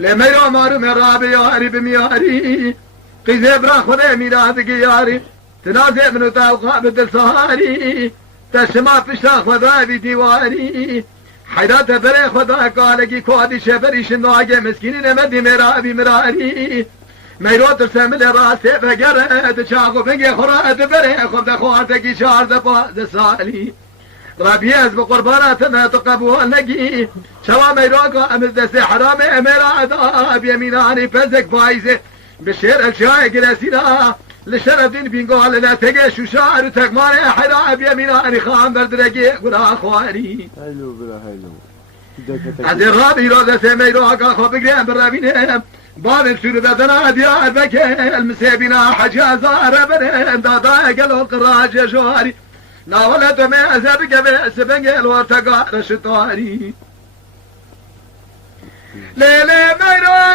لميرا مارو مرابي ياري بمياري قيزي برا خذي ميلادك ياري تنازع من تاوقع بدل سهاري تشما فشتا خذا بديواري حيدات بري خذا قالكي كوادي شفري شنواجه مسكيني نمدي مرابي مراري ميرو ترسمل راسي فقرد شاقو فنقي خراد بري خذ خواتك شارد باز سالي ربيز بقرباناتنا تقبوها نقي شوا ميروكو امز دسي حرامي اميرا عذاب يميناني فزك فايزه بشير الشاي قلسينا لشرفين بينقول لا تقش وشعر تقماني حرام يميناني خام بردرقي قرا اخواني حلو بلا حلو عزي الرابي روزة سميروكو اخو بقرين بالرابينهم باب سورة بدنا ديار بكي المسيبنا حجازة ربنا دادا قلو القراج جواري ناولت ما أزبق بأس بنجل وارتقى رشطاري ليلة ميرو